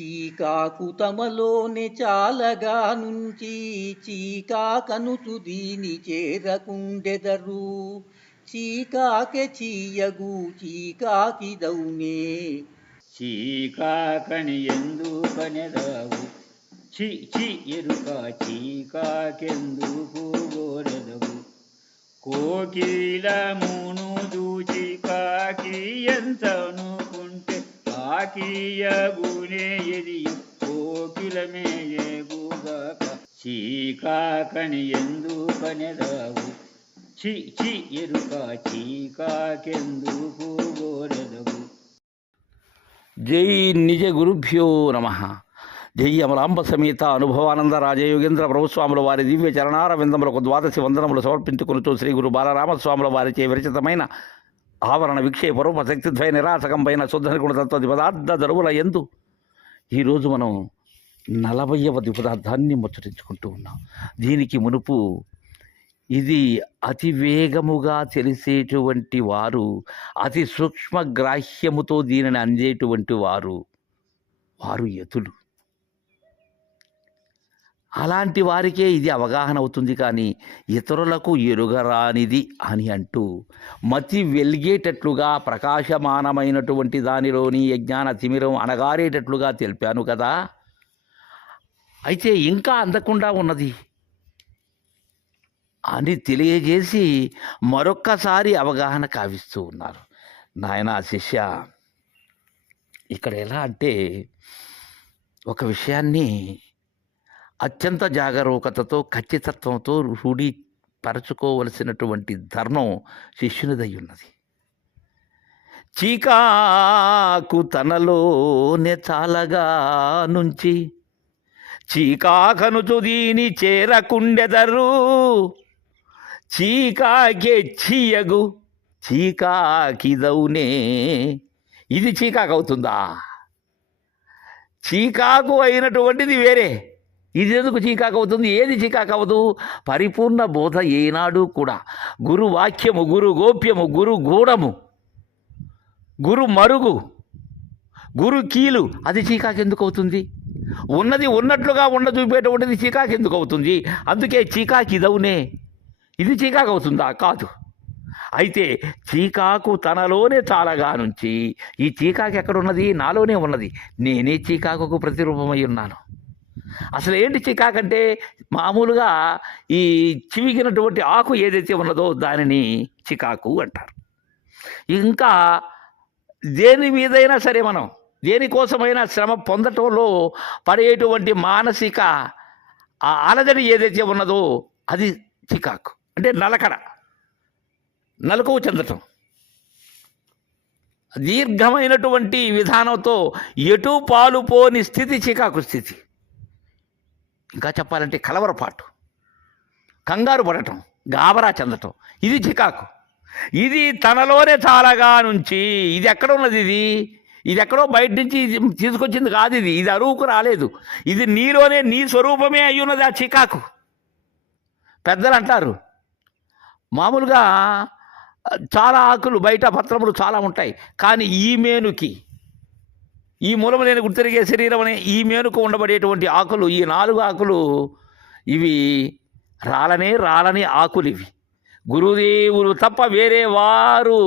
చీకాకు తమలోనే చాలగా నుంచి చీకాకనుచు దీని చేరకుండెదరు. చీకాకె చీయగు చీకాకిదౌనే. చీకాకని ఎందుకనెదవు చి చి ఎరుక చీకాకెందుకు గోరెదవు. కోకిలమును దూచి కాకి ఎంతనుకుంటే కాకియగునే ఎది కోకిలమే ఎగుగాక. చీకాకని ఎందుకనెదవు చి చి ఎరుక చీకాకెందుకు గోరెదవు. జై నిజ గురుభ్యో నమః. జై అమలాంబ సమేత అనుభవానంద రాజయోగేంద్ర ప్రభుస్వాముల వారి దివ్య చరణార విందములకు ద్వాదశి వందనములు సమర్పించుకొనుచు శ్రీ గురు బాలరామస్వాముల వారిచే విరచితమైన ఆవరణ విక్షేప రూప శక్తిద్వయ నిరాసకంపైన శుద్ధ గుణతత్వ పదార్థ దరువుల ఎందు ఈరోజు మనం 40వ ద్విపదార్థాన్ని ముచ్చటించుకుంటూ ఉన్నాం. దీనికి మునుపు ఇది అతి వేగముగా తెలిసేటువంటి వారు, అతి సూక్ష్మ గ్రాహ్యముతో దీనిని అందేటువంటి వారు యతులు. అలాంటి వారికే ఇది అవగాహన అవుతుంది, కానీ ఇతరులకు ఎరుగరానిది అని అంటూ మతి వెలిగేటట్లుగా ప్రకాశమానమైనటువంటి దానిలోని యజ్ఞాన తిమిరం అణగారేటట్లుగా తెలిపాను కదా. అయితే ఇంకా అందకుండా ఉన్నది అని తెలియజేసి మరొక్కసారి అవగాహన కావిస్తూ ఉన్నారు. నాయనా శిష్య, ఇక్కడ ఎలా అంటే ఒక విషయాన్ని అత్యంత జాగరూకతతో ఖచ్చితత్వంతో రూఢీపరచుకోవలసినటువంటి ధర్మం శిష్యునిదై ఉన్నది. చీకాకు తనలోనే చాలగా నుంచి చీకాకనుచు దీని చేరకుండెదరు. చీకాకే చీయగు చీకాకిదౌనే. ఇది చీకాకు అవుతుందా? చీకాకు అయినటువంటిది వేరే. ఇది ఎందుకు చీకాకు అవుతుంది? ఏది చీకాకు అవ్వదు? పరిపూర్ణ బోధ ఏనాడు కూడా గురు వాక్యము, గురు గోప్యము, గురు గూఢము, గురు మరుగు, గురు కీలు, అది చీకాకు ఎందుకు అవుతుంది? ఉన్నది ఉన్నట్లుగా చూపేటువంటిది చీకాకు ఎందుకు అవుతుంది? అందుకే చీకాకిదౌనే. ఇది చీకాకు అవుతుందా? కాదు. అయితే చీకాకు తనలోనే చాలగా నుంచి, ఈ చీకాకు ఎక్కడున్నది? నాలోనే ఉన్నది. నేనే చీకాకుకు ప్రతిరూపమై ఉన్నాను. అసలు ఏంటి చీకాకు అంటే? మామూలుగా ఈ చివిగినటువంటి ఆకు ఏదైతే ఉన్నదో దానిని చీకాకు అంటారు. ఇంకా దేని మీదైనా సరే మనం దేనికోసమైనా శ్రమ పొందటంలో పడేటువంటి మానసిక ఆ అలజడి ఏదైతే ఉన్నదో అది చీకాకు. అంటే నలకవు చెందటం, దీర్ఘమైనటువంటి విధానంతో ఎటు పాలుపోని స్థితి చీకాకు స్థితి. ఇంకా చెప్పాలంటే కలవరపాటు, కంగారు పడటం, గాబరా చెందటం, ఇది చీకాకు. ఇది తనలోనే చాలగా నుంచి, ఇది ఎక్కడ ఉన్నది? ఇది ఎక్కడో బయట నుంచి తీసుకొచ్చింది కాదు. ఇది అరువుకు రాలేదు. ఇది నీలోనే, నీ స్వరూపమే అయి ఉన్నది ఆ చీకాకు. పెద్దలు అంటారు, మామూలుగా చాలా ఆకులు బయట పత్రములు చాలా ఉంటాయి, కానీ ఈ మేనుకి, ఈ మూలము లేని గుర్తిరిగే శరీరం అనే ఈ మేనుకు ఉండబడేటువంటి ఆకులు, ఈ 4 ఆకులు, ఇవి రాలని ఆకులు. ఇవి గురుదేవులు తప్ప వేరే వారు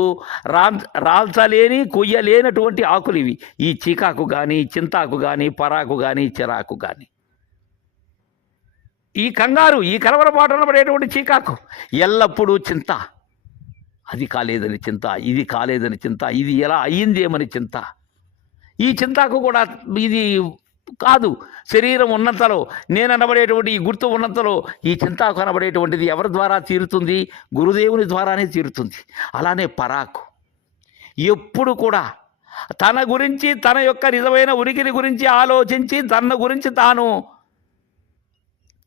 రాల్చలేని, కొయ్యలేనటువంటి ఆకులు ఇవి. ఈ చీకాకు కానీ, చింతాకు కానీ, పరాకు కానీ, చిరాకు కానీ. ఈ కంగారు, ఈ కలవరపాటున పడేటువంటి చీకాకు ఎల్లప్పుడూ చింత. అది కాలేదని చింత, ఇది కాలేదని చింత, ఇది ఎలా అయ్యిందేమని చింత. ఈ చింతాకు కూడా ఇది కాదు. శరీరం ఉన్నంతలో, నేను అనబడేటువంటి ఈ గుర్తు ఉన్నంతలో ఈ చింతాకు అనబడేటువంటిది ఎవరి ద్వారా తీరుతుంది? గురుదేవుని ద్వారానే తీరుతుంది. అలానే పరాకు ఎప్పుడు కూడా తన గురించి, తన యొక్క నిజమైన ఉనికిని గురించి ఆలోచించి, తన గురించి తాను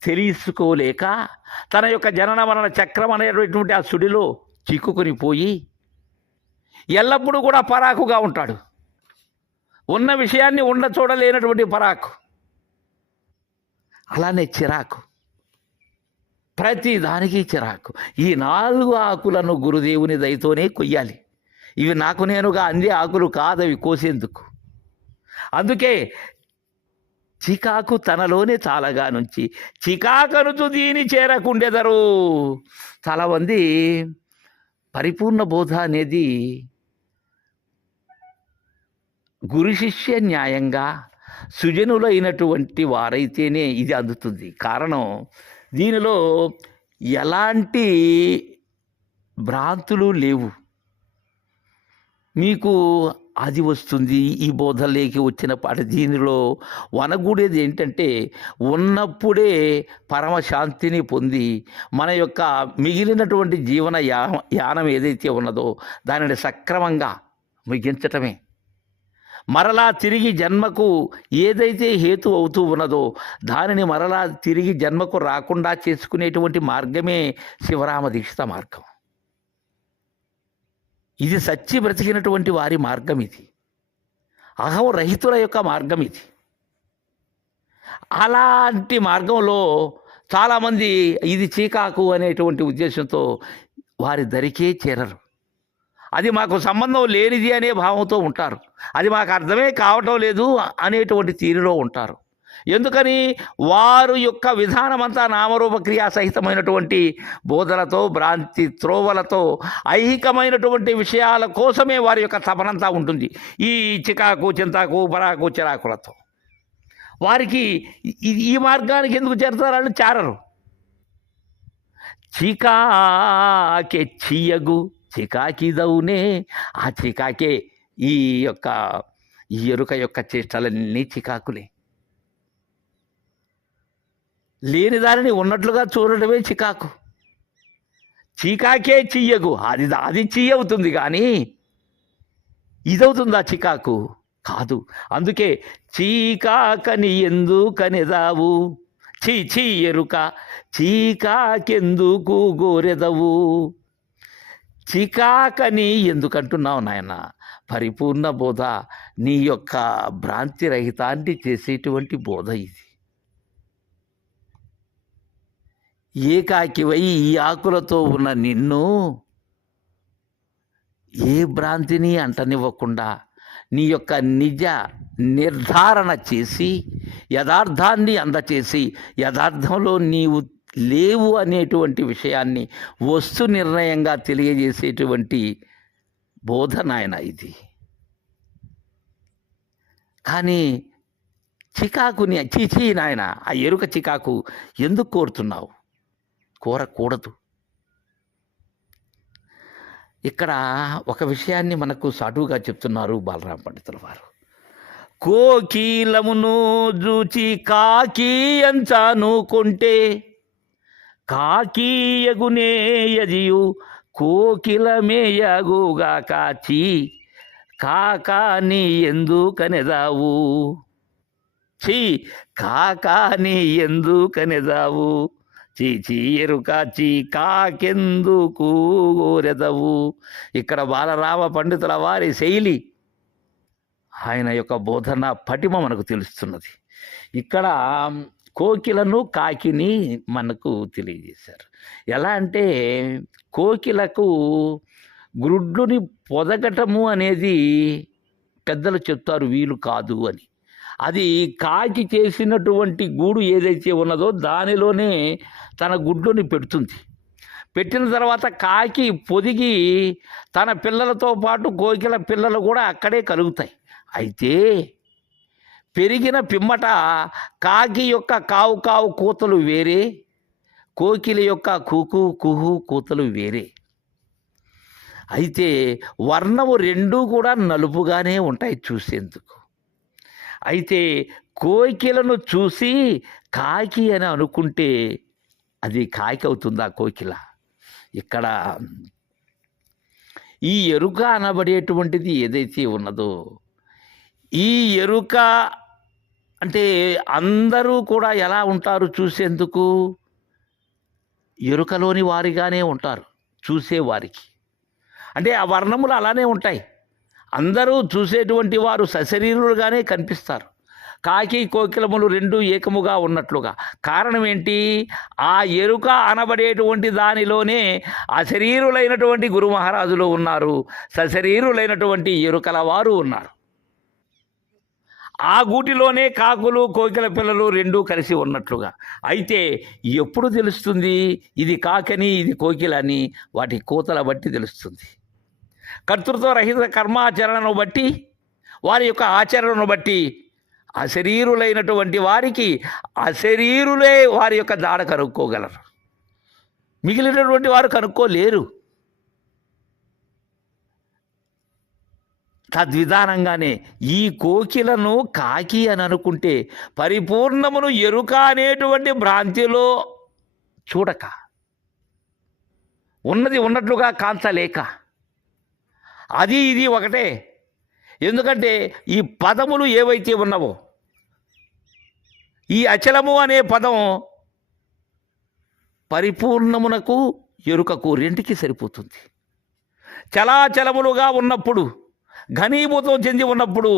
తెలుసుకోలేక తన యొక్క జనన మరణ చక్రం అనేటువంటి ఆ సుడిలో చిక్కుకొని పోయి ఎల్లప్పుడూ కూడా పరాకుగా ఉంటాడు. ఉన్న విషయాన్ని చూడలేనటువంటి పరాకు. అలానే చిరాకు, ప్రతి దానికి చిరాకు. ఈ 4 ఆకులను గురుదేవుని దయతోనే కొయ్యాలి. ఇవి నాకు నేనుగా అందే ఆకులు కాదవి కోసేందుకు. అందుకే చికాకు తనలోనే చాలగా నుంచి చికాకనుచు దీని చేరకుండెదరు. చాలామంది పరిపూర్ణ బోధ అనేది గురు శిష్య న్యాయంగా సుజనులైనటువంటి వారైతేనే ఇది అందుతుంది. కారణం, దీనిలో ఎలాంటి భ్రాంతులు లేవు. మీకు అది వస్తుంది, ఈ బోధలేకి వచ్చిన పాట. దీనిలో వనగూడేది ఏంటంటే, ఉన్నప్పుడే పరమశాంతిని పొంది మన యొక్క మిగిలినటువంటి జీవన యానం ఏదైతే ఉన్నదో దానిని సక్రమంగా ముగించటమే. మరలా తిరిగి జన్మకు ఏదైతే హేతు అవుతూ ఉన్నదో దానిని మరలా తిరిగి జన్మకు రాకుండా చేసుకునేటువంటి మార్గమే శివరామ దీక్షిత మార్గం. ఇది సచ్చి బ్రతికినటువంటి వారి మార్గం. ఇది అహం రహితుల యొక్క మార్గం. ఇది అలాంటి మార్గంలో చాలామంది ఇది చీకాకు అనేటువంటి ఉద్దేశంతో వారి దరికే చేరరు. అది మాకు సంబంధం లేనిది అనే భావంతో ఉంటారు. అది మాకు అర్థమే కావటం లేదు అనేటువంటి తీరులో ఉంటారు. ఎందుకని? వారు యొక్క విధానమంతా నామరూప క్రియా సహితమైనటువంటి బోధలతో, భ్రాంతి త్రోవలతో, ఐహికమైనటువంటి విషయాల కోసమే వారి యొక్క తపనంతా ఉంటుంది. ఈ చికాకు, చింతాకు, పరాకు, చిరాకులతో వారికి ఈ మార్గానికి ఎందుకు చేరతారని చేరరు. చికాకే చియ్యగు చికాకిదవునే. ఆ చికాకే ఈ ఎరుక యొక్క చేష్టలన్నీ చికాకులే. లేని దానిని ఉన్నట్లుగా చూడడమే చికాకు. చికాకే చియ్యగు, అది చియ్యవుతుంది, కానీ ఇదవుతుందా చికాకు? కాదు. అందుకే చీకాకని ఎందుకనెదావు, చీ ఎరుక చీకాకెందుకు గోరెదవు. చికాకని ఎందుకంటున్నావు నాయన? పరిపూర్ణ బోధ, నీ యొక్క భ్రాంతి రహితాన్ని చేసేటువంటి బోధ ఇది. ఏకాకివై ఈ ఆకులతో ఉన్న నిన్ను ఏ భ్రాంతిని అంటనివ్వకుండా నీ యొక్క నిజ నిర్ధారణ చేసి యథార్థాన్ని అందచేసి యథార్థంలో నీవు లేవు అనేటువంటి విషయాన్ని వస్తు నిర్ణయంగా తెలియజేసేటువంటి బోధ నాయన ఇది. కానీ చికాకుని చీచీ నాయన, ఆ ఎరుక చికాకు ఎందుకు కోరుతున్నావు? కోరకూడదు. ఇక్కడ ఒక విషయాన్ని మనకు సాటుగా చెప్తున్నారు బాలరామ పండితుల వారు. కోకిలమును జూచి కాకి అంచాను కొంటే కాకీయగునే యజియు కోకిలమేయగుగా కాచి కాకాని ఎందుకనెదావు. చీ కాకాని ఎందుకనెదావు, చీ ఎరుక చీకాకెందుకు గోరెదవు. ఇక్కడ బాలరామ పండితుల వారి శైలి, ఆయన యొక్క బోధన పటిమ మనకు తెలుస్తున్నది. ఇక్కడ కోకిలను కాకిని మనకు తెలియజేశారు. ఎలా అంటే, కోకిలకు గ్రుడ్లుని పొదగటము అనేది పెద్దలు చెప్తారు వీలు కాదు అని. అది కాకి చేసినటువంటి గూడు ఏదైతే ఉన్నదో దానిలోనే తన గుడ్లుని పెడుతుంది. పెట్టిన తర్వాత కాకి పొదిగి తన పిల్లలతో పాటు కోకిల పిల్లలు కూడా అక్కడే కలుగుతాయి. అయితే పెరిగిన పిమ్మట కాకి యొక్క కావు కావు కూతలు వేరే, కోకిల యొక్క కుహు కుహు కూతలు వేరే. అయితే వర్ణము రెండూ కూడా నలుపుగానే ఉంటాయి చూసేందుకు. అయితే కోకిలను చూసి కాకి అని అనుకుంటే అది కాకి అవుతుందా కోకిల? ఇక్కడ ఈ ఎరుక అనబడేటువంటిది ఏదైతే ఉన్నదో, ఈ ఎరుక అంటే అందరూ కూడా ఎలా ఉంటారు చూసేందుకు? ఎరుకలోని వారిగానే ఉంటారు చూసేవారికి. అంటే ఆ వర్ణములు అలానే ఉంటాయి. అందరూ చూసేటువంటి వారు సశరీరులుగానే కనిపిస్తారు. కాకి కోకిలములు రెండు ఏకముగా ఉన్నట్లుగా. కారణం ఏంటి? ఆ ఎరుక అనబడేటువంటి దానిలోనే అశరీరులైనటువంటి గురు మహారాజులు ఉన్నారు, సశరీరులైనటువంటి ఎరుకల వారు ఉన్నారు. ఆ గూటిలోనే కాకులు కోకిల పిల్లలు రెండూ కలిసి ఉన్నట్లుగా. అయితే ఎప్పుడు తెలుస్తుంది ఇది కాకని ఇది కోకిలని? వాటి కూతల బట్టి తెలుస్తుంది. కర్తృత్వ రహిత కర్మాచరణను బట్టి, వారి యొక్క ఆచరణను బట్టి అశరీరులైనటువంటి వారికి అశరీరులే వారి యొక్క జాడ కనుక్కోగలరు, మిగిలినటువంటి వారు కనుక్కోలేరు. తద్విధానంగానే ఈ కోకిలను కాకి అని అనుకుంటే పరిపూర్ణమును ఎరుక అనేటువంటి భ్రాంతిలో చూడక, ఉన్నది ఉన్నట్లుగా కాంచలేక, అది ఇది ఒకటే. ఎందుకంటే ఈ పదములు ఏవైతే ఉన్నావో, ఈ అచలము అనే పదం పరిపూర్ణమునకు ఎరుకకు రెంటికి సరిపోతుంది. చలాచలములుగా ఉన్నప్పుడు, ఘనీభూతం చెంది ఉన్నప్పుడు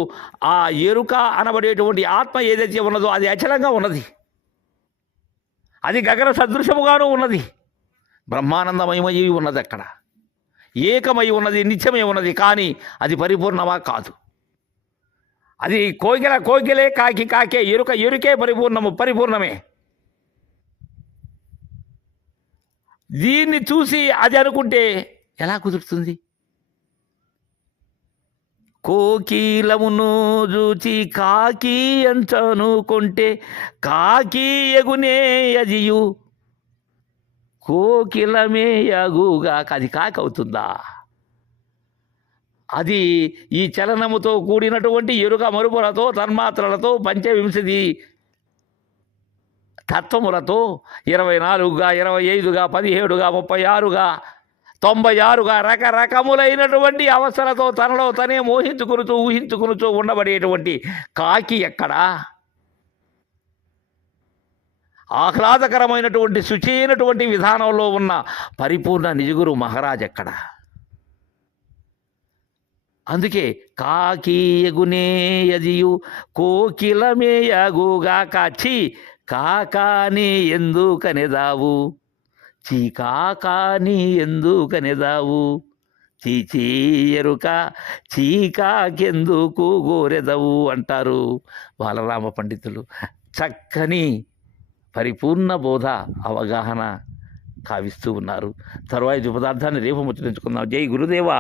ఆ ఎరుక అనబడేటువంటి ఆత్మ ఏదైతే ఉన్నదో అది అచలంగా ఉన్నది, అది గగన సదృశముగాను ఉన్నది, బ్రహ్మానందమయమై ఉన్నది, అక్కడ ఏకమై ఉన్నది, నిత్యమై ఉన్నది. కానీ అది పరిపూర్ణమా? కాదు. అది కోకిలే, కాకి కాకే, ఎరుక ఎరుకే పరిపూర్ణమే. దీన్ని చూసి అది అనుకుంటే ఎలా కుదురుతుంది? కోకిలమును చూచి కాకి అంచనుకుంటే కాకి ఎగునే అజియు కోకిలమే యగుగా. అది కాకి అవుతుందా? అది ఈ చలనముతో కూడినటువంటి ఎరుక మరుపులతో, తన్మాత్రలతో, పంచవింశతి తత్వములతో 24గా, 25గా, 17గా, 36గా, 96గా రకరకములైనటువంటి అవస్థలతో తనలో తనే ఊహించుకునుచూ ఉండబడేటువంటి కాకి ఎక్కడా? ఆహ్లాదకరమైనటువంటి శుచైనటువంటి విధానంలో ఉన్న పరిపూర్ణ నిజగురు మహారాజ్ ఎక్కడ? అందుకే కాకి ఎగునే యజియు కోకిలమే యగుగాక చి కాకాని ఎందుకనెదావు, చీకాకాని ఎందుకనెదావు, చీచీ ఎరుక చీకాకెందుకు గోరెదవు అంటారు బాలరామ పండితులు. చక్కని పరిపూర్ణ బోధ, అవగాహన కావిస్తూ ఉన్నారు. తరువాయి పదార్థాన్ని రేపు ముచ్చరించుకుందాం. జై గురుదేవా.